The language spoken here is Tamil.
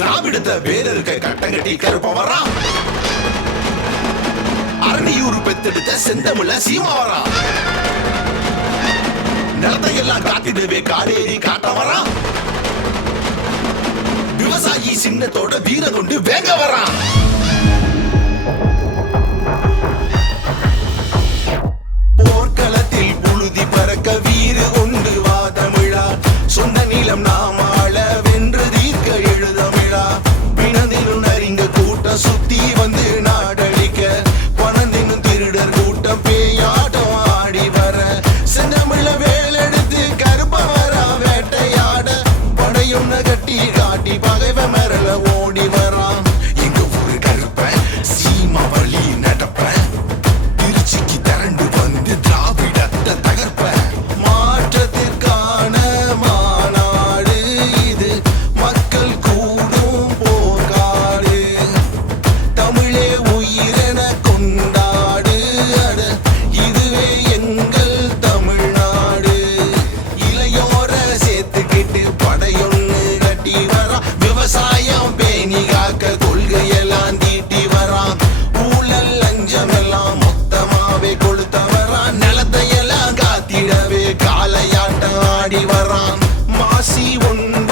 திராவிடத்தை வேறருக்க கட்டங்கட்டி கருப்பவரா? அரணியூர் பெத்தெடுத்த செந்தமிழ சீமாவரா? வரான் நிலத்தை எல்லாம் காத்திடவே காடேறி காட்ட விவசாயி சின்னத்தோட வீர கொண்டு வேங்க வரான் கட்டியும் கட்டி காட்டி பகைவன் நெஞ்சமெல்லாம் மொத்தமாவே கொளுத்தவரான். நிலத்தையெல்லாம் காத்திடவே. காலையாட்டம் ஆடி வரான். மாசி ஒன்று